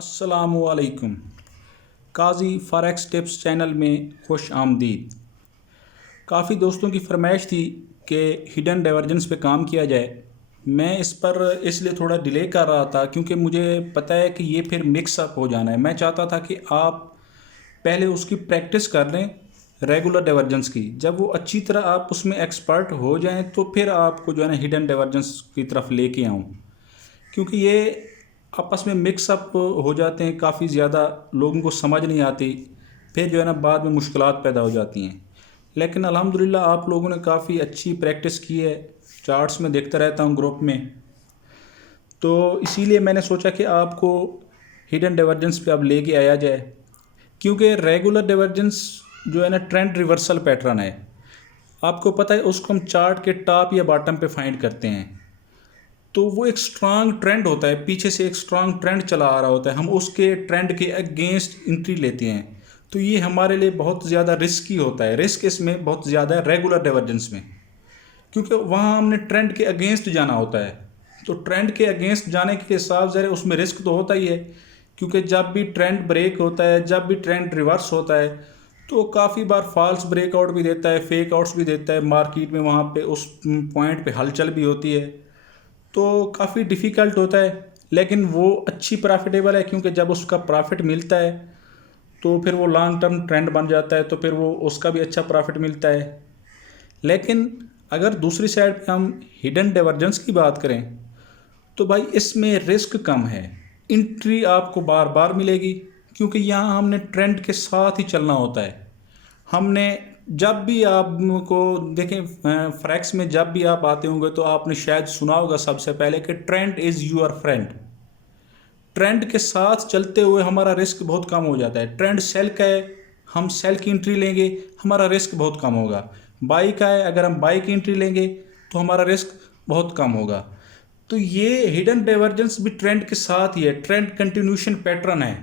अस्सलामुअलैकुम। काजी forex tips channel में खुश आमदीद। काफ़ी दोस्तों की फरमाइश थी कि हिडन डाइवर्जेंस पे काम किया जाए। मैं इस पर इसलिए थोड़ा डिले कर रहा था क्योंकि मुझे पता है कि ये फिर मिक्सअप हो जाना है। मैं चाहता था कि आप पहले उसकी प्रैक्टिस कर लें रेगुलर डाइवर्जेंस की। जब वो अच्छी तरह आप उसमें एक्सपर्ट हो जाएं तो फिर आपको जो है ना हिडन डाइवर्जेंस की तरफ लेके आऊँ, क्योंकि ये आपस में मिक्सअप हो जाते हैं, काफ़ी ज़्यादा लोगों को समझ नहीं आती, फिर जो है ना बाद में मुश्किलात पैदा हो जाती हैं। लेकिन अल्हम्दुलिल्लाह आप लोगों ने काफ़ी अच्छी प्रैक्टिस की है। चार्ट्स में देखता रहता हूँ ग्रुप में, तो इसीलिए मैंने सोचा कि आपको हिडन डाइवर्जेंस पे अब लेके आया जाए। क्योंकि रेगुलर डाइवर्जेंस जो है ना ट्रेंड रिवर्सल पैटर्न है, आपको पता है उसको हम चार्ट के टॉप या बॉटम पे फाइंड करते हैं। तो वो एक स्ट्रांग ट्रेंड होता है, पीछे से एक स्ट्रांग ट्रेंड चला आ रहा होता है, हम उसके ट्रेंड के अगेंस्ट एंट्री लेते हैं। तो ये हमारे लिए बहुत ज़्यादा रिस्की होता है। रिस्क इसमें बहुत ज़्यादा है रेगुलर डाइवर्जेंस में, क्योंकि वहाँ हमने ट्रेंड के अगेंस्ट जाना होता है। तो ट्रेंड के अगेंस्ट जाने के हिसाब से उसमें रिस्क तो होता ही है, क्योंकि जब भी ट्रेंड ब्रेक होता है, जब भी ट्रेंड रिवर्स होता है, तो काफ़ी बार फॉल्स ब्रेकआउट भी देता है, फेक आउट्स भी देता है मार्केट में। वहाँ पे उस पॉइंट पे हलचल भी होती है, तो काफ़ी डिफ़िकल्ट होता है। लेकिन वो अच्छी प्रॉफिटेबल है, क्योंकि जब उसका प्रॉफिट मिलता है तो फिर वो लॉन्ग टर्म ट्रेंड बन जाता है, तो फिर वो उसका भी अच्छा प्रॉफिट मिलता है। लेकिन अगर दूसरी साइड पे हम हिडन डाइवर्जेंस की बात करें तो भाई इसमें रिस्क कम है, एंट्री आपको बार बार मिलेगी, क्योंकि यहाँ हमने ट्रेंड के साथ ही चलना होता है। हमने जब भी आपको देखें फॉरेक्स में जब भी आप आते होंगे तो आपने शायद सुना होगा सबसे पहले कि trend is your friend. Trend के साथ चलते हुए हमारा रिस्क बहुत कम हो जाता है। ट्रेंड सेल का है, हम सेल की एंट्री लेंगे, हमारा रिस्क बहुत कम होगा। बाई का है, अगर हम बाई की एंट्री लेंगे तो हमारा रिस्क बहुत कम होगा। तो ये हिडन डाइवर्जेंस भी ट्रेंड के साथ ही है, ट्रेंड कंटिन्यूशन पैटर्न है।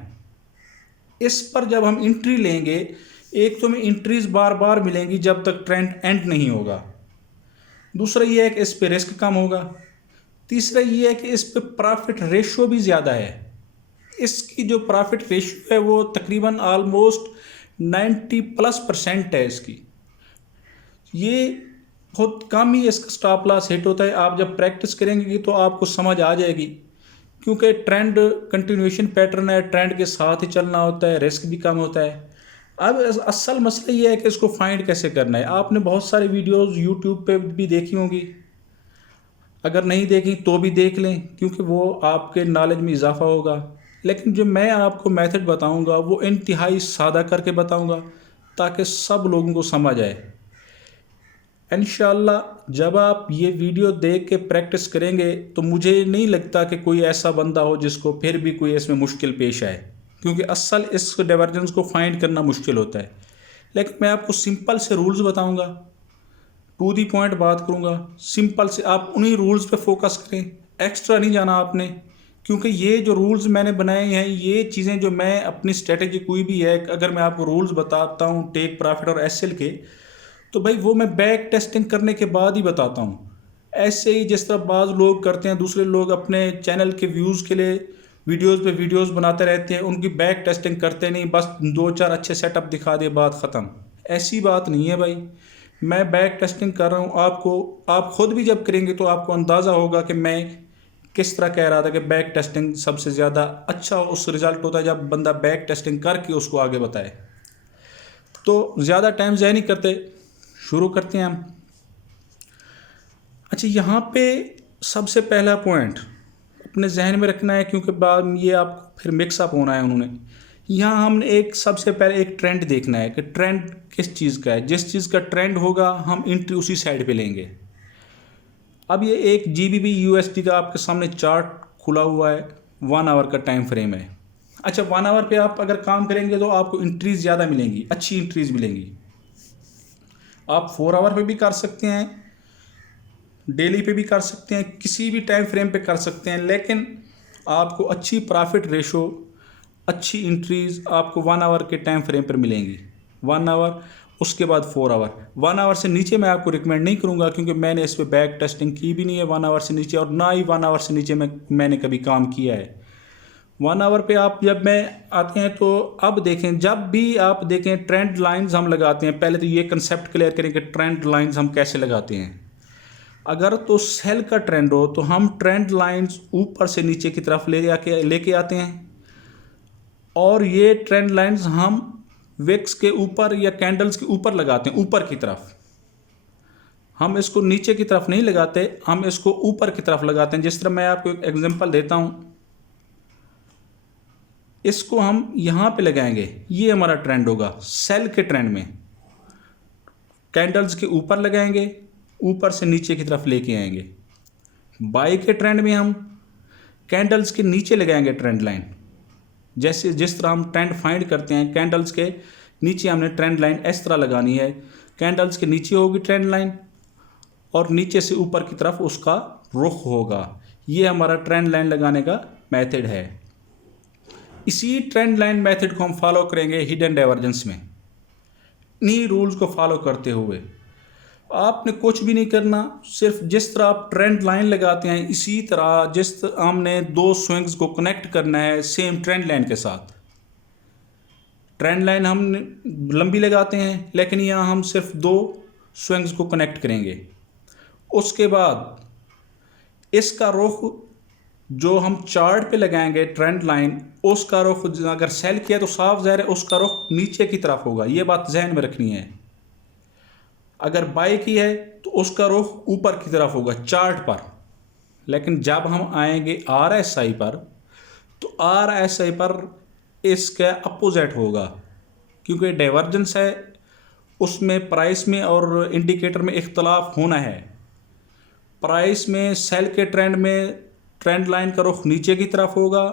इस पर जब हम एंट्री लेंगे, एक तो हमें एंट्रीज बार बार मिलेंगी जब तक ट्रेंड एंड नहीं होगा। दूसरा ये है कि इस पे रिस्क कम होगा। तीसरा ये है कि इस पे प्रॉफिट रेशियो भी ज़्यादा है। इसकी जो प्रॉफिट रेशियो है वो तकरीबन ऑलमोस्ट 90+% है इसकी। ये बहुत कम ही इसका स्टॉप लॉस हिट होता है। आप जब प्रैक्टिस करेंगे तो आपको समझ आ जाएगी, क्योंकि ट्रेंड कंटिन्यूएशन पैटर्न है, ट्रेंड के साथ ही चलना होता है, रिस्क भी कम होता है। अब असल मसला ये है कि इसको फाइंड कैसे करना है। आपने बहुत सारी वीडियोस यूट्यूब पे भी देखी होंगी, अगर नहीं देखी तो भी देख लें, क्योंकि वो आपके नॉलेज में इजाफा होगा। लेकिन जो मैं आपको मेथड बताऊंगा वो इंतहाई सादा करके बताऊंगा, ताकि सब लोगों को समझ आए। इंशाल्लाह जब आप ये वीडियो देख के प्रैक्टिस करेंगे तो मुझे नहीं लगता कि कोई ऐसा बंदा हो जिसको फिर भी कोई इसमें मुश्किल पेश आए, क्योंकि असल इस डाइवर्जेंस को फाइंड करना मुश्किल होता है। लेकिन मैं आपको सिंपल से रूल्स बताऊंगा, टू दी पॉइंट बात करूंगा, सिंपल से आप उन्हीं रूल्स पे फोकस करें, एक्स्ट्रा नहीं जाना आपने। क्योंकि ये जो रूल्स मैंने बनाए हैं, ये चीज़ें जो मैं अपनी स्ट्रेटेजी कोई भी है, अगर मैं आपको रूल्स बताता हूँ टेक प्रॉफिट और एसएल के, तो भाई वो मैं बैक टेस्टिंग करने के बाद ही बताता हूँ। ऐसे ही जिस तरह बाज़ लोग करते हैं, दूसरे लोग अपने चैनल के व्यूज़ के लिए वीडियोस पे वीडियोस बनाते रहते हैं, उनकी बैक टेस्टिंग करते नहीं, बस 2-4 अच्छे सेटअप दिखा दिए, बात ख़त्म। ऐसी बात नहीं है भाई, मैं बैक टेस्टिंग कर रहा हूँ। आपको आप खुद भी जब करेंगे तो आपको अंदाज़ा होगा कि मैं किस तरह कह रहा था कि बैक टेस्टिंग सबसे ज़्यादा अच्छा उस रिज़ल्ट होता है जब बंदा बैक टेस्टिंग करके उसको आगे बताए। तो ज़्यादा टाइम ज़ाया नहीं करते, शुरू करते हैं हम। अच्छा, यहाँ पे सबसे पहला पॉइंट अपने जहन में रखना है, क्योंकि बाद ये आपको फिर मिक्सअप होना है। उन्होंने यहाँ हमने एक सबसे पहले एक ट्रेंड देखना है कि ट्रेंड किस चीज़ का है। जिस चीज़ का ट्रेंड होगा हम एंट्री उसी साइड पे लेंगे। अब ये एक GBP USD का आपके सामने चार्ट खुला हुआ है, 1 आवर का टाइम फ्रेम है। अच्छा, 1 आवर पे आप अगर काम करेंगे तो आपको एंट्रीज ज़्यादा मिलेंगी, अच्छी एंट्रीज मिलेंगी। आप 4 आवर पे भी कर सकते हैं, डेली पे भी कर सकते हैं, किसी भी टाइम फ्रेम पे कर सकते हैं, लेकिन आपको अच्छी प्रॉफिट रेशो, अच्छी एंट्रीज आपको 1 आवर के टाइम फ्रेम पर मिलेंगी। 1 आवर, उसके बाद 4 आवर। 1 आवर से नीचे मैं आपको रिकमेंड नहीं करूंगा, क्योंकि मैंने इस पर बैक टेस्टिंग की भी नहीं है 1 आवर से नीचे, और ना ही 1 आवर से नीचे मैंने कभी काम किया है। 1 आवर पे आप जब मैं आते हैं तो अब देखें, जब भी आप देखें ट्रेंड लाइंस हम लगाते हैं, पहले तो ये कंसेप्ट क्लियर करें कि ट्रेंड लाइंस हम कैसे लगाते हैं। अगर तो सेल का ट्रेंड हो तो हम ट्रेंड लाइंस ऊपर से नीचे की तरफ लेके आते हैं, और ये ट्रेंड लाइंस हम विक्स के ऊपर या कैंडल्स के ऊपर लगाते हैं, ऊपर की तरफ। हम इसको नीचे की तरफ नहीं लगाते, हम इसको ऊपर की तरफ लगाते हैं। जिस तरह मैं आपको एक एग्जांपल देता हूँ, इसको हम यहाँ पे लगाएंगे, ये हमारा ट्रेंड होगा। सेल के ट्रेंड में कैंडल्स के ऊपर लगाएंगे, ऊपर से नीचे की तरफ लेके आएंगे। बाई के ट्रेंड में हम कैंडल्स के नीचे लगाएंगे ट्रेंड लाइन। जैसे जिस तरह हम ट्रेंड फाइंड करते हैं, कैंडल्स के नीचे हमने ट्रेंड लाइन इस तरह लगानी है। कैंडल्स के नीचे होगी ट्रेंड लाइन और नीचे से ऊपर की तरफ उसका रुख होगा। ये हमारा ट्रेंड लाइन लगाने का मेथड है। इसी ट्रेंड लाइन मेथड को हम फॉलो करेंगे हिडन डाइवर्जेंस में। इन्हीं रूल्स को फॉलो करते हुए आपने कुछ भी नहीं करना, सिर्फ जिस तरह आप ट्रेंड लाइन लगाते हैं इसी तरह जिस हमने दो स्विंग्स को कनेक्ट करना है सेम ट्रेंड लाइन के साथ। ट्रेंड लाइन हम लंबी लगाते हैं, लेकिन यहाँ हम सिर्फ दो स्विंग्स को कनेक्ट करेंगे। उसके बाद इसका रुख जो हम चार्ट पे लगाएंगे ट्रेंड लाइन, उसका रुख अगर सेल किया तो साफ ज़ाहिर है उसका रुख नीचे की तरफ होगा। ये बात जहन में रखनी है। अगर बाई की है तो उसका रुख ऊपर की तरफ होगा चार्ट पर। लेकिन जब हम आएंगे RSI पर, तो RSI पर इसका अपोजिट होगा, क्योंकि डाइवर्जेंस है, उसमें प्राइस में और इंडिकेटर में इख्तलाफ होना है। प्राइस में सेल के ट्रेंड में ट्रेंड लाइन का रुख नीचे की तरफ होगा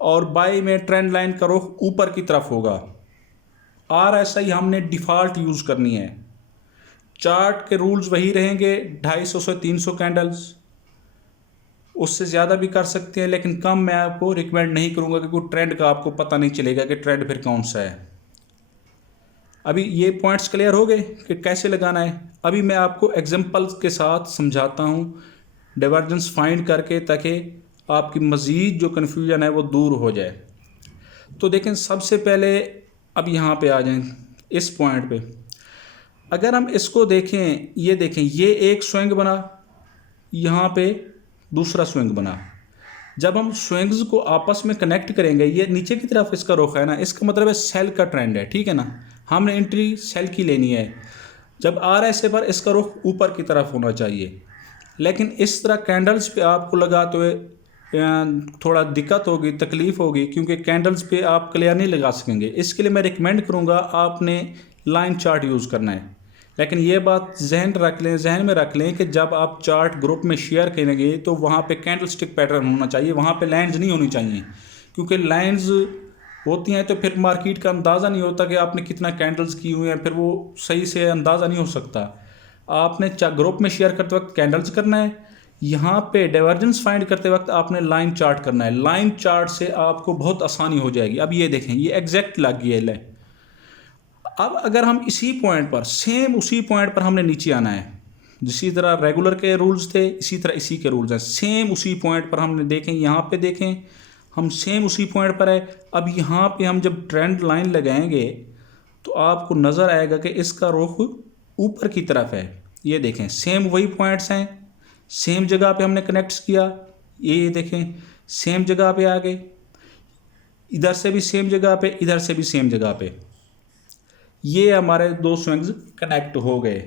और बाई में ट्रेंड लाइन का रुख ऊपर की तरफ होगा। RSI हमने डिफ़ॉल्ट यूज़ करनी है। चार्ट के रूल्स वही रहेंगे, 250 से 300 कैंडल्स। उससे ज़्यादा भी कर सकते हैं, लेकिन कम मैं आपको रिकमेंड नहीं करूँगा, क्योंकि ट्रेंड का आपको पता नहीं चलेगा कि ट्रेंड फिर कौन सा है। अभी ये पॉइंट्स क्लियर हो गए कि कैसे लगाना है। अभी मैं आपको एग्जांपल्स के साथ समझाता हूँ डाइवर्जेंस फाइंड करके, ताकि आपकी मज़ीद जो कन्फ्यूजन है वो दूर हो जाए। तो देखें, सबसे पहले अब यहाँ पे आ जाएं इस पॉइंट पे। अगर हम इसको देखें, ये देखें, ये एक स्विंग बना, यहाँ पे दूसरा स्विंग बना। जब हम स्विंग्स को आपस में कनेक्ट करेंगे, ये नीचे की तरफ इसका रुख है ना, इसका मतलब है सेल का ट्रेंड है, ठीक है ना। हमने एंट्री सेल की लेनी है। जब RSI पर इसका रुख ऊपर की तरफ होना चाहिए। लेकिन इस तरह कैंडल्स पे आपको लगाते हुए थोड़ा दिक्कत होगी, तकलीफ़ होगी, क्योंकि कैंडल्स पे आप क्लियर नहीं लगा सकेंगे। इसके लिए मैं रिकमेंड करूँगा आपने लाइन चार्ट यूज़ करना है। लेकिन ये बात जहन में रख लें कि जब आप चार्ट ग्रुप में शेयर करेंगे तो वहाँ पे कैंडल स्टिक पैटर्न होना चाहिए, वहाँ पे लाइंस नहीं होनी चाहिए। क्योंकि लाइंस होती हैं तो फिर मार्केट का अंदाज़ा नहीं होता कि आपने कितना कैंडल्स की हुई हैं, फिर वो सही से अंदाज़ा नहीं हो सकता। आपने ग्रुप में शेयर करते वक्त कैंडल्स करना है, यहाँ पे डाइवर्जेंस फाइंड करते वक्त आपने लाइन चार्ट करना है। लाइन चार्ट से आपको बहुत आसानी हो जाएगी। अब ये देखें, ये एग्जैक्ट लग गई है लाइन। अब अगर हम इसी पॉइंट पर, सेम उसी पॉइंट पर हमने नीचे आना है, जिसी तरह रेगुलर के रूल्स थे इसी तरह इसी के रूल्स हैं। सेम उसी पॉइंट पर हमने देखें, यहाँ पे देखें, हम सेम उसी पॉइंट पर है। अब यहाँ पे हम जब ट्रेंड लाइन लगाएंगे तो आपको नज़र आएगा कि इसका रुख ऊपर की तरफ है। ये देखें, सेम वही पॉइंट्स हैं, सेम जगह पे हमने कनेक्ट किया। ये देखें, सेम जगह पे आ गए, इधर से भी सेम जगह पे, इधर से भी सेम जगह पे। ये हमारे दो स्विंग्स कनेक्ट हो गए।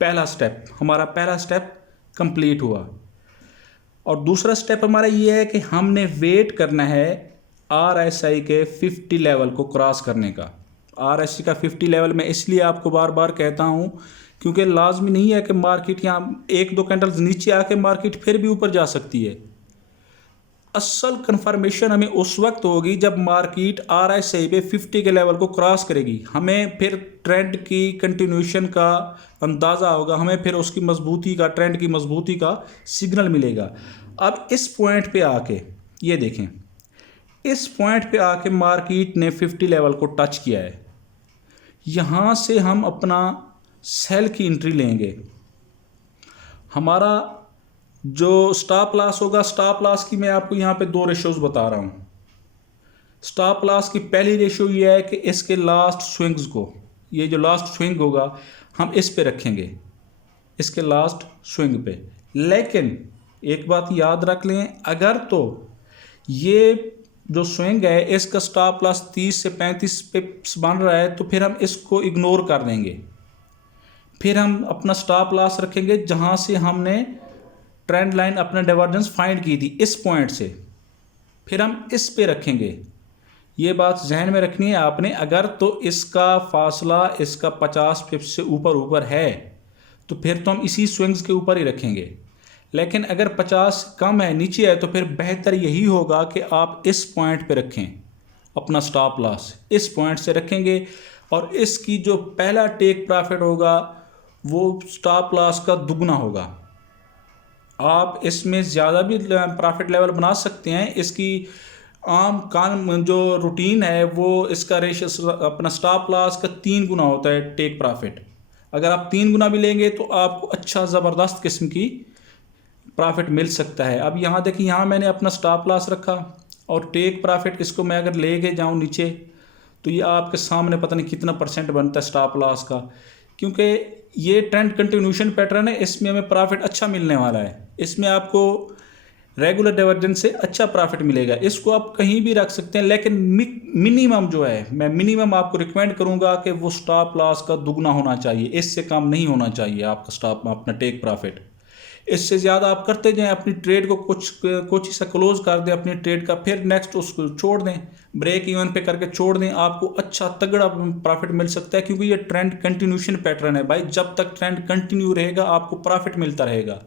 हमारा पहला स्टेप कंप्लीट हुआ। और दूसरा स्टेप हमारा ये है कि हमने वेट करना है RSI के 50 लेवल को क्रॉस करने का। RSI का 50 लेवल मैं इसलिए आपको बार बार कहता हूँ क्योंकि लाजमी नहीं है कि मार्केट यहाँ एक दो कैंडल्स नीचे आके मार्केट फिर भी ऊपर जा सकती है। असल कंफर्मेशन हमें उस वक्त होगी जब मार्केट RSI पे 50 के लेवल को क्रॉस करेगी। हमें फिर ट्रेंड की कंटिन्यूशन का अंदाज़ा होगा, हमें फिर उसकी मजबूती का, ट्रेंड की मजबूती का सिग्नल मिलेगा। अब इस पॉइंट पे आके ये देखें, इस पॉइंट पे आके मार्केट ने 50 लेवल को टच किया है। यहाँ से हम अपना सेल की एंट्री लेंगे। हमारा जो स्टॉप लॉस होगा, स्टॉप लॉस की मैं आपको यहाँ पे 2 रेशियोज बता रहा हूँ। स्टॉप लॉस की पहली रेशियो ये है कि इसके लास्ट स्विंग्स को, ये जो लास्ट स्विंग होगा हम इस पे रखेंगे, इसके लास्ट स्विंग पे। लेकिन एक बात याद रख लें, अगर तो ये जो स्विंग है इसका स्टॉप लॉस 30 से 35 पिप्स बन रहा है तो फिर हम इसको इग्नोर कर देंगे। फिर हम अपना स्टॉप लॉस रखेंगे जहाँ से हमने ट्रेंड लाइन अपना डाइवर्जेंस फाइंड की थी, इस पॉइंट से, फिर हम इस पे रखेंगे। ये बात जहन में रखनी है आपने। अगर तो इसका फासला इसका 50 पिप्स से ऊपर है तो फिर तो हम इसी स्विंग्स के ऊपर ही रखेंगे। लेकिन अगर 50 कम है, नीचे है, तो फिर बेहतर यही होगा कि आप इस पॉइंट पे रखें अपना स्टॉप लॉस, इस पॉइंट से रखेंगे और इसकी जो पहला टेक प्रॉफिट होगा वो स्टॉप लॉस का दुगना होगा। आप इसमें ज़्यादा भी प्रॉफिट लेवल बना सकते हैं। इसकी आम कान जो रूटीन है वो इसका रेशियो अपना स्टॉप लॉस का 3 गुना होता है टेक प्रॉफिट। अगर आप 3 गुना भी लेंगे तो आपको अच्छा ज़बरदस्त किस्म की प्रॉफिट मिल सकता है। अब यहाँ देखिए, यहाँ मैंने अपना स्टॉप लॉस रखा और टेक प्रॉफिट इसको मैं अगर लेके जाऊँ नीचे तो ये आपके सामने पता नहीं कितना % बनता है स्टॉप लॉस का। क्योंकि ये ट्रेंड कंटिन्यूशन पैटर्न है, इसमें हमें प्रॉफिट अच्छा मिलने वाला है। इसमें आपको रेगुलर डाइवर्जेंस से अच्छा प्रॉफिट मिलेगा। इसको आप कहीं भी रख सकते हैं, लेकिन मिनिमम जो है, मैं मिनिमम आपको रिकमेंड करूंगा कि वो स्टॉप लॉस का दुगना होना चाहिए, इससे कम नहीं होना चाहिए आपका स्टॉप अपना टेक प्रॉफिट। इससे ज़्यादा आप करते जाएं, अपनी ट्रेड को कुछ हिस्सा क्लोज कर दें अपनी ट्रेड का, फिर नेक्स्ट उसको छोड़ दें, ब्रेक इवन पे करके छोड़ दें, आपको अच्छा तगड़ा प्रॉफिट मिल सकता है। क्योंकि ये ट्रेंड कंटिन्यूशन पैटर्न है भाई, जब तक ट्रेंड कंटिन्यू रहेगा आपको प्रॉफिट मिलता रहेगा।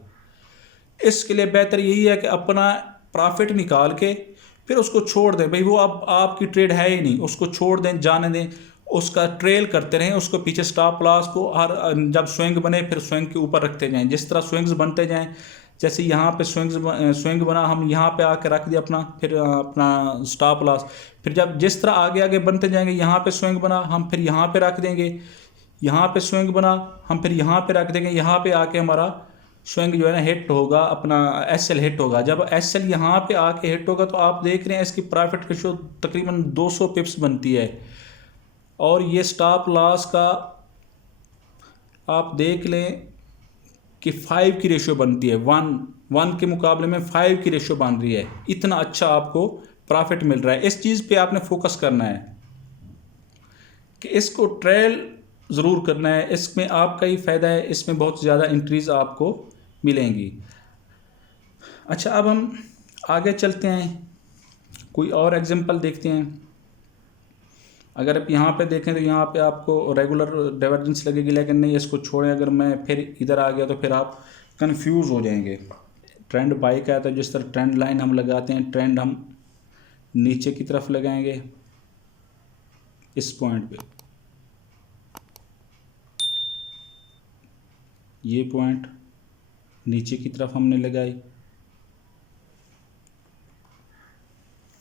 इसके लिए बेहतर यही है कि अपना प्रॉफिट निकाल के फिर उसको छोड़ दें भाई, वो अब आपकी ट्रेड है ही नहीं, उसको छोड़ दें, जाने दें, उसका ट्रेल करते रहें, उसको पीछे स्टॉप लॉस को हर जब स्विंग बने फिर स्विंग के ऊपर रखते जाएं। जिस तरह स्विंग्स बनते जाएं, जैसे यहाँ पे स्विंग बना, हम यहाँ पे आके रख दिया अपना, फिर अपना स्टॉप लॉस, फिर जब जिस तरह आगे आगे बनते जाएंगे, यहाँ पे स्विंग बना हम फिर यहाँ पे रख देंगे, यहाँ पे स्विंग बना हम फिर यहाँ पे रख देंगे, यहाँ पे आके हमारा स्विंग जो है ना हिट होगा, अपना एस एल हिट होगा। जब एस एल यहाँ पे आके हिट होगा तो आप देख रहे हैं इसकी प्रॉफिट रेशो तकरीबन 200 पिप्स बनती है। और ये स्टॉप लॉस का आप देख लें कि 5 की रेशियो बनती है, 1 के मुकाबले में 5 की रेशियो बन रही है। इतना अच्छा आपको प्रॉफिट मिल रहा है। इस चीज़ पे आपने फोकस करना है कि इसको ट्रेल ज़रूर करना है, इसमें आपका ही फ़ायदा है, इसमें बहुत ज़्यादा एंट्रीज़ आपको मिलेंगी। अच्छा, अब हम आगे चलते हैं, कोई और एग्जांपल देखते हैं। अगर आप यहाँ पे देखें तो यहाँ पे आपको रेगुलर डाइवर्जेंस लगेगी, लेकिन नहीं, इसको छोड़ें। अगर मैं फिर इधर आ गया तो फिर आप कंफ्यूज हो जाएंगे। ट्रेंड बाई का है तो जिस तरह ट्रेंड लाइन हम लगाते हैं, ट्रेंड हम नीचे की तरफ लगाएंगे इस पॉइंट पे, ये पॉइंट नीचे की तरफ हमने लगाई।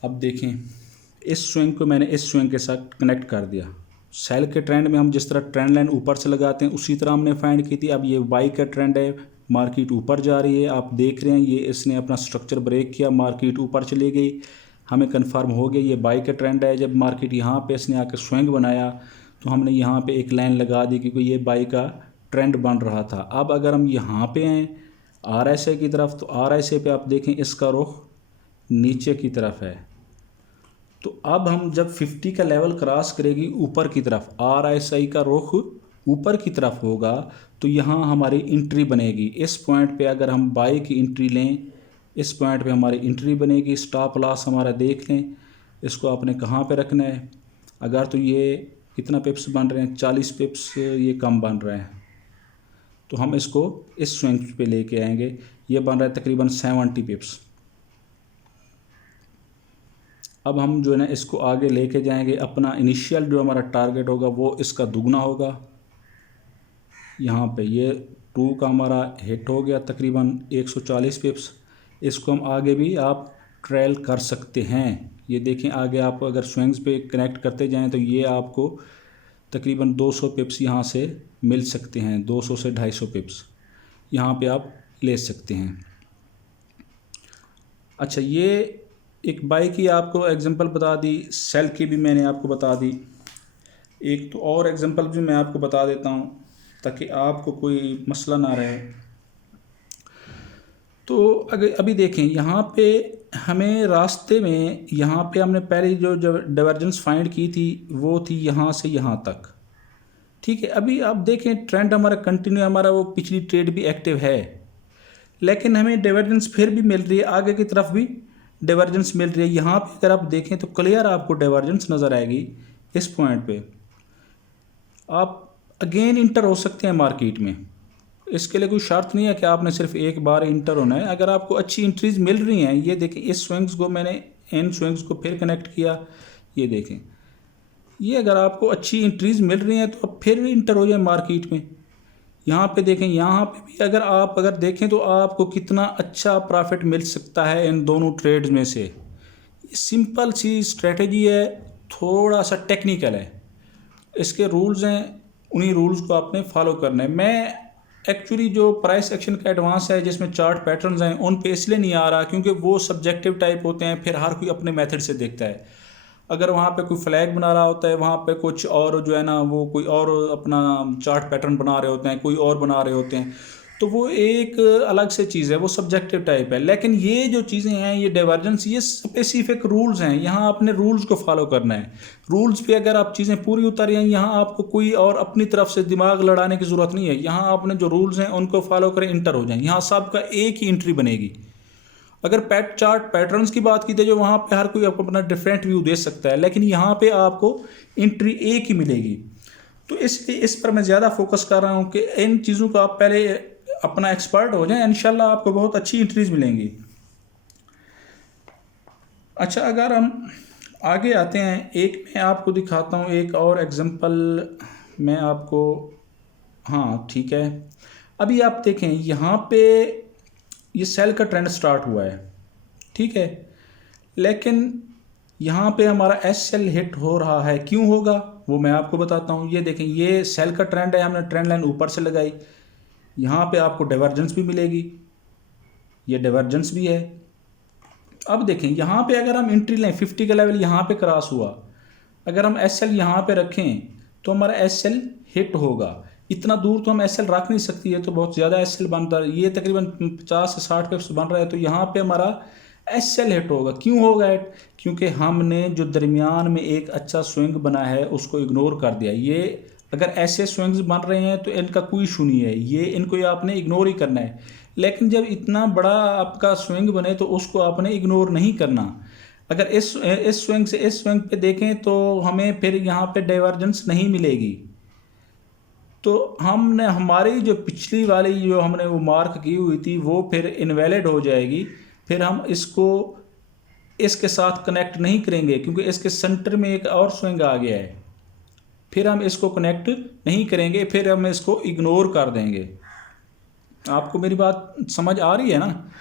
अब देखें, इस स्विंग को मैंने इस स्विंग के साथ कनेक्ट कर दिया। सेल के ट्रेंड में हम जिस तरह ट्रेंड लाइन ऊपर से लगाते हैं उसी तरह हमने फाइंड की थी। अब ये बाई का ट्रेंड है, मार्केट ऊपर जा रही है, आप देख रहे हैं ये इसने अपना स्ट्रक्चर ब्रेक किया, मार्केट ऊपर चली गई, हमें कन्फर्म हो गया ये बाई का ट्रेंड है। जब मार्केट यहाँ पे इसने आकर स्विंग बनाया तो हमने यहाँ पे एक लाइन लगा दी क्योंकि ये बाई का ट्रेंड बन रहा था। अब अगर हम यहाँ पे हैं RSI की तरफ, तो RSI पे आप देखें इसका रुख नीचे की तरफ है। तो अब हम जब 50 का लेवल क्रॉस करेगी ऊपर की तरफ, RSI का रुख ऊपर की तरफ होगा, तो यहाँ हमारी एंट्री बनेगी। इस पॉइंट पे अगर हम बाई की एंट्री लें, इस पॉइंट पे हमारी एंट्री बनेगी। स्टॉप लॉस हमारा देख लें, इसको आपने कहाँ पे रखना है। अगर तो ये कितना पिप्स बन रहे हैं, 40 पिप्स ये कम बन रहे हैं, तो हम इसको इस स्विंग पे लेके आएंगे। ये बन रहा है तकरीबन 70 पिप्स। अब हम जो है ना इसको आगे लेके जाएंगे, अपना इनिशियल जो हमारा टारगेट होगा वो इसका दुगना होगा। यहाँ पे ये 2 का हमारा हिट हो गया तकरीबन 140 पिप्स। इसको हम आगे भी आप ट्रेल कर सकते हैं। ये देखें, आगे आप अगर स्विंग्स पे कनेक्ट करते जाएं तो ये आपको तकरीबन 200 पिप्स यहाँ से मिल सकते हैं, 200 से 250 पिप्स यहाँ पे आप ले सकते हैं। अच्छा, ये एक बाई की आपको एग्जांपल बता दी, सेल की भी मैंने आपको बता दी। एक तो और एग्जांपल भी मैं आपको बता देता हूँ ताकि आपको कोई मसला ना रहे। तो अगर अभी देखें यहाँ पे हमें रास्ते में, यहाँ पे हमने पहले जो डाइवर्जेंस फाइंड की थी वो थी यहाँ से यहाँ तक, ठीक है। अभी आप देखें ट्रेंड हमारा कंटिन्यू, हमारा वो पिछली ट्रेड भी एक्टिव है, लेकिन हमें डाइवर्जेंस फिर भी मिल रही है, आगे की तरफ भी डाइवर्जेंस मिल रही है। यहाँ पे अगर आप देखें तो क्लियर आपको डाइवर्जेंस नज़र आएगी इस पॉइंट पे। आप अगेन इंटर हो सकते हैं मार्केट में, इसके लिए कोई शर्त नहीं है कि आपने सिर्फ एक बार इंटर होना है। अगर आपको अच्छी एंट्रीज मिल रही हैं, ये देखें इस स्विंग्स को मैंने इन स्विंग्स को फिर कनेक्ट किया, ये देखें, ये अगर आपको अच्छी एंट्रीज मिल रही हैं तो आप फिर इंटर हो जाए मार्केट में। यहाँ पे देखें, यहाँ पे भी अगर देखें तो आपको कितना अच्छा प्रॉफिट मिल सकता है इन दोनों ट्रेड्स में से। सिंपल सी स्ट्रेटजी है, थोड़ा सा टेक्निकल है, इसके रूल्स हैं, उन्हीं रूल्स को आपने फॉलो करना है। मैं एक्चुअली जो प्राइस एक्शन का एडवांस है जिसमें चार्ट पैटर्न्स हैं उन पे इसलिए नहीं आ रहा क्योंकि वो सब्जेक्टिव टाइप होते हैं, फिर हर कोई अपने मेथड से देखता है। अगर वहाँ पे कोई फ्लैग बना रहा होता है, वहाँ पे कुछ और जो है ना वो कोई और अपना चार्ट पैटर्न बना रहे होते हैं, कोई और बना रहे होते हैं, तो वो एक अलग से चीज़ है, वो सब्जेक्टिव टाइप है। लेकिन ये जो चीज़ें हैं, ये डाइवर्जेंस, ये स्पेसिफिक रूल्स हैं, यहाँ आपने रूल्स को फॉलो करना है। रूल्स पे अगर आप चीज़ें पूरी उतारी हैं, यहाँ आपको कोई और अपनी तरफ से दिमाग लड़ाने की ज़रूरत नहीं है। यहाँ आपने जो रूल्स हैं उनको फॉलो करें, इंटर हो जाएं, यहाँ सबका एक ही एंट्री बनेगी। अगर चार्ट पैटर्न्स की बात की तो जो वहाँ पे हर कोई आपको अपना डिफरेंट व्यू दे सकता है, लेकिन यहाँ पे आपको एंट्री एक ही मिलेगी। तो इसलिए इस पर मैं ज़्यादा फोकस कर रहा हूँ कि इन चीज़ों को आप पहले अपना एक्सपर्ट हो जाएं, इंशाल्लाह आपको बहुत अच्छी एंट्रीज मिलेंगी। अच्छा, अगर हम आगे आते हैं, एक मैं आपको दिखाता हूँ एक और एग्जांपल मैं आपको। हाँ ठीक है, अभी आप देखें यहाँ पे ये सेल का ट्रेंड स्टार्ट हुआ है, ठीक है, लेकिन यहाँ पे हमारा एस सेल हिट हो रहा है, क्यों होगा वो मैं आपको बताता हूँ। ये देखें, ये सेल का ट्रेंड है, हमने ट्रेंड लाइन ऊपर से लगाई, यहाँ पे आपको डाइवर्जेंस भी मिलेगी, ये डाइवर्जेंस भी है। अब देखें यहाँ पे अगर हम एंट्री लें, 50 का लेवल यहाँ पे क्रॉस हुआ, अगर हम एस एल यहाँ पे रखें तो हमारा एस एल हिट होगा। इतना दूर तो हम एस एल रख नहीं सकती है, तो बहुत ज़्यादा एस एल बन रहा है, ये तकरीबन 50 से 60 पिप्स बन रहा है, तो यहाँ पे हमारा एस एल हिट होगा। क्यों होगा हिट? क्योंकि हमने जो दरमियान में एक अच्छा स्विंग बना है उसको इग्नोर कर दिया। ये अगर ऐसे स्विंग्स बन रहे हैं तो इनका कोई इशू नहीं है, ये इनको आपने इग्नोर ही करना है। लेकिन जब इतना बड़ा आपका स्विंग बने तो उसको आपने इग्नोर नहीं करना। अगर इस स्विंग से इस स्विंग पे देखें तो हमें फिर यहाँ पे डाइवर्जेंस नहीं मिलेगी, तो हमने हमारी जो पिछली वाली जो हमने वो मार्क की हुई थी वो फिर इनवैलिड हो जाएगी। फिर हम इसको इसके साथ कनेक्ट नहीं करेंगे क्योंकि इसके सेंटर में एक और स्विंग आ गया है, फिर हम इसको कनेक्ट नहीं करेंगे, फिर हम इसको इग्नोर कर देंगे। आपको मेरी बात समझ आ रही है ना?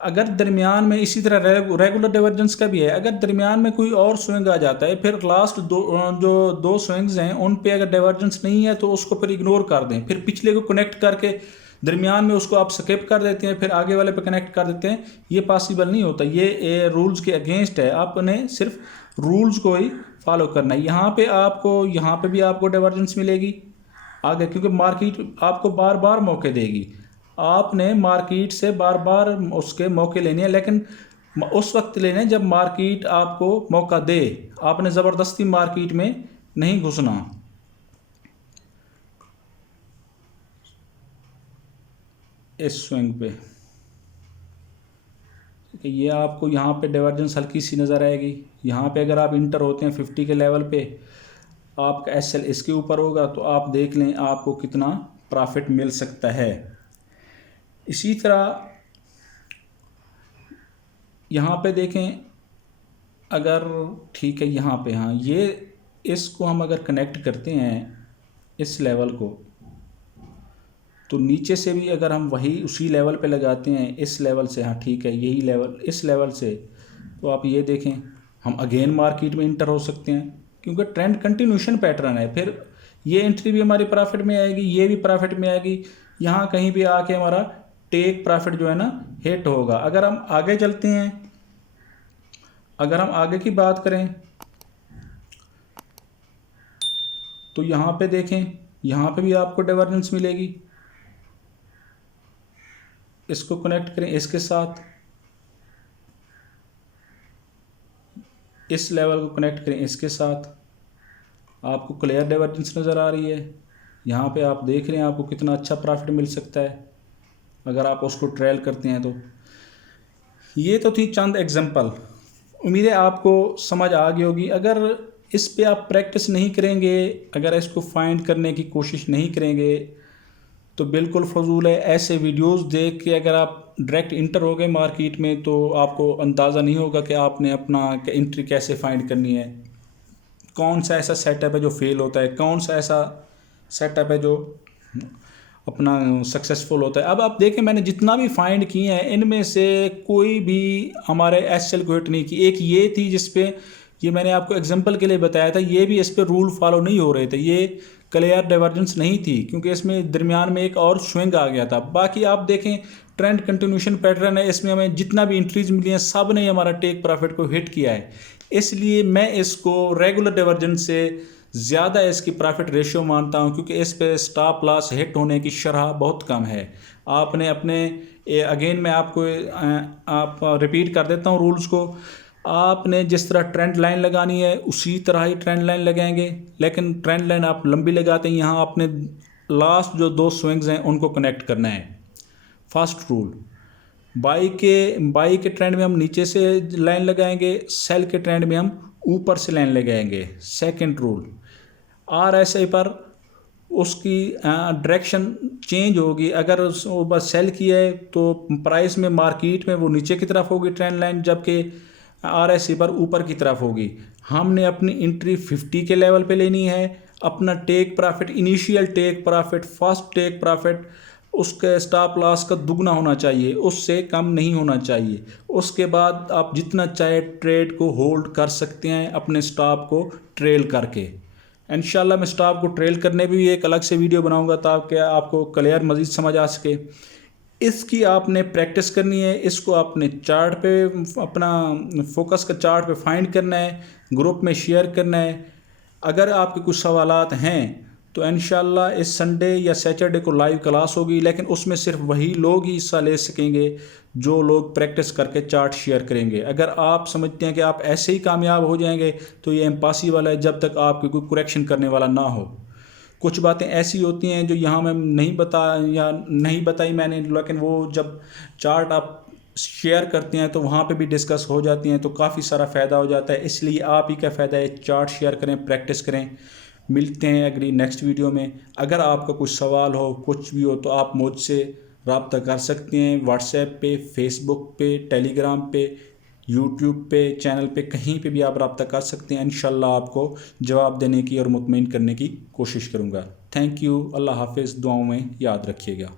अगर दरमियान में इसी तरह रेगुलर डाइवर्जेंस का भी है, अगर दरमियान में कोई और स्विंग आ जाता है, फिर लास्ट जो दो स्विंग्स हैं उन पे अगर डाइवर्जेंस नहीं है तो उसको फिर इग्नोर कर दें, फिर पिछले को कनेक्ट करके दरमियान में उसको आप स्किप कर देते हैं, फिर आगे वाले पे कनेक्ट कर देते हैं। ये पॉसिबल नहीं होता, ये रूल्स के अगेंस्ट है। आपने सिर्फ रूल्स को ही फॉलो करना है। यहाँ पे भी आपको डाइवर्जेंस मिलेगी आगे, क्योंकि मार्केट आपको बार बार मौके देगी। आपने मार्केट से बार बार उसके मौके लेने हैं, लेकिन उस वक्त लेने हैं जब मार्केट आपको मौका दे। आपने ज़बरदस्ती मार्केट में नहीं घुसना। इस स्विंग पे ये आपको यहाँ पे डाइवर्जेंस हल्की सी नज़र आएगी। यहाँ पे अगर आप इंटर होते हैं 50 के लेवल पे, आपका एस एल इसके ऊपर होगा, तो आप देख लें आपको कितना प्रॉफिट मिल सकता है। इसी तरह यहाँ पे देखें, अगर ठीक है यहाँ पे, हाँ ये इसको हम अगर कनेक्ट करते हैं इस लेवल को, तो नीचे से भी अगर हम वही उसी लेवल पे लगाते हैं, इस लेवल से, हाँ ठीक है यही लेवल, इस लेवल से, तो आप ये देखें हम अगेन मार्केट में इंटर हो सकते हैं क्योंकि ट्रेंड कंटिन्यूशन पैटर्न है। फिर ये एंट्री भी हमारी प्रॉफिट में आएगी, ये भी प्रॉफिट में आएगी, यहाँ कहीं भी आके हमारा टेक प्रॉफिट जो है ना हिट होगा। अगर हम आगे चलते हैं अगर हम आगे की बात करें तो यहाँ पे देखें, यहाँ पे भी आपको डाइवर्जेंस मिलेगी। इसको कनेक्ट करें इसके साथ, इस लेवल को कनेक्ट करें इसके साथ, आपको क्लियर डाइवर्जेंस नज़र आ रही है। यहाँ पे आप देख रहे हैं आपको कितना अच्छा प्रॉफिट मिल सकता है अगर आप उसको ट्रेल करते हैं तो। ये तो थी चंद एग्जांपल, उम्मीद है आपको समझ आ गई होगी। अगर इस पे आप प्रैक्टिस नहीं करेंगे, अगर इसको फाइंड करने की कोशिश नहीं करेंगे तो बिल्कुल फजूल है। ऐसे वीडियोस देख के अगर आप डायरेक्ट इंटर हो गए मार्केट में तो आपको अंदाज़ा नहीं होगा कि आपने अपना एंट्री कैसे फाइंड करनी है, कौन सा ऐसा सेटअप है जो फेल होता है, कौन सा ऐसा सेटअप है जो अपना सक्सेसफुल होता है। अब आप देखें मैंने जितना भी फाइंड किए हैं इनमें से कोई भी हमारे एसएल को हिट नहीं की। एक ये थी जिसपे ये मैंने आपको एग्जांपल के लिए बताया था, ये भी इस पर रूल फॉलो नहीं हो रहे थे, ये क्लियर डाइवर्जेंस नहीं थी क्योंकि इसमें दरमियान में एक और स्विंग आ गया था। बाकी आप देखें ट्रेंड कंटिन्यूशन पैटर्न है, इसमें हमें जितना भी एंट्रीज मिली हैं सब ने हमारा टेक प्रॉफिट को हिट किया है। इसलिए मैं इसको रेगुलर डाइवर्जेंस से ज़्यादा इसकी प्रॉफिट रेशियो मानता हूं क्योंकि इस पे स्टॉप लॉस हिट होने की शरह बहुत कम है। आपने अपने अगेन मैं आपको आप रिपीट कर देता हूं रूल्स को। आपने जिस तरह ट्रेंड लाइन लगानी है उसी तरह ही ट्रेंड लाइन लगाएंगे, लेकिन ट्रेंड लाइन आप लंबी लगाते हैं, यहाँ आपने लास्ट जो 2 स्विंग्स हैं उनको कनेक्ट करना है। फर्स्ट रूल, बाई के ट्रेंड में हम नीचे से लाइन लगाएंगे, सेल के ट्रेंड में हम ऊपर से लाइन लगाएंगे। सेकंड रूल, RSI पर उसकी डायरेक्शन चेंज होगी। अगर बस सेल किया है तो प्राइस में मार्केट में वो नीचे की तरफ होगी ट्रेंड लाइन, जबकि RSI पर ऊपर की तरफ होगी। हमने अपनी एंट्री 50 के लेवल पे लेनी है। अपना take profit, initial take profit, first take profit उसके स्टॉप लॉस का दुगना होना चाहिए, उससे कम नहीं होना चाहिए। उसके बाद आप जितना चाहे ट्रेड को होल्ड कर सकते हैं अपने स्टॉप को ट्रेल करके। इंशाल्लाह मैं स्टॉप को ट्रेल करने भी एक अलग से वीडियो बनाऊंगा ताकि आपको क्लियर मज़ीद समझ आ सके। इसकी आपने प्रैक्टिस करनी है, इसको आपने चार्ट पे अपना फोकस का चार्ट पे फाइंड करना है, ग्रुप में शेयर करना है। अगर आपके कुछ सवालात हैं तो इंशाल्लाह इस संडे या सैटरडे को लाइव क्लास होगी, लेकिन उसमें सिर्फ वही लोग ही हिस्सा ले सकेंगे जो लोग प्रैक्टिस करके चार्ट शेयर करेंगे। अगर आप समझते हैं कि आप ऐसे ही कामयाब हो जाएंगे तो ये इम्पॉसिबल है जब तक आपकी कोई करेक्शन करने वाला ना हो। कुछ बातें ऐसी होती हैं जो यहाँ मैं नहीं बताई मैंने, लेकिन वो जब चार्ट आप शेयर करते हैं तो वहाँ पे भी डिस्कस हो जाती हैं तो काफ़ी सारा फ़ायदा हो जाता है। इसलिए आप ही का फ़ायदा है, चार्ट शेयर करें, प्रैक्टिस करें। मिलते हैं अगली नेक्स्ट वीडियो में। अगर आपका कुछ सवाल हो, कुछ भी हो तो आप मुझसे रब्ता कर सकते हैं व्हाट्सएप पे, फेसबुक पे, टेलीग्राम पे, यूट्यूब पे, चैनल पे, कहीं पे भी आप रब्ता कर सकते हैं। इंशाल्लाह आपको जवाब देने की और मुतमईन करने की कोशिश करूँगा। Thank you. अल्लाह हाफिज़। दुआओं में याद रखिएगा।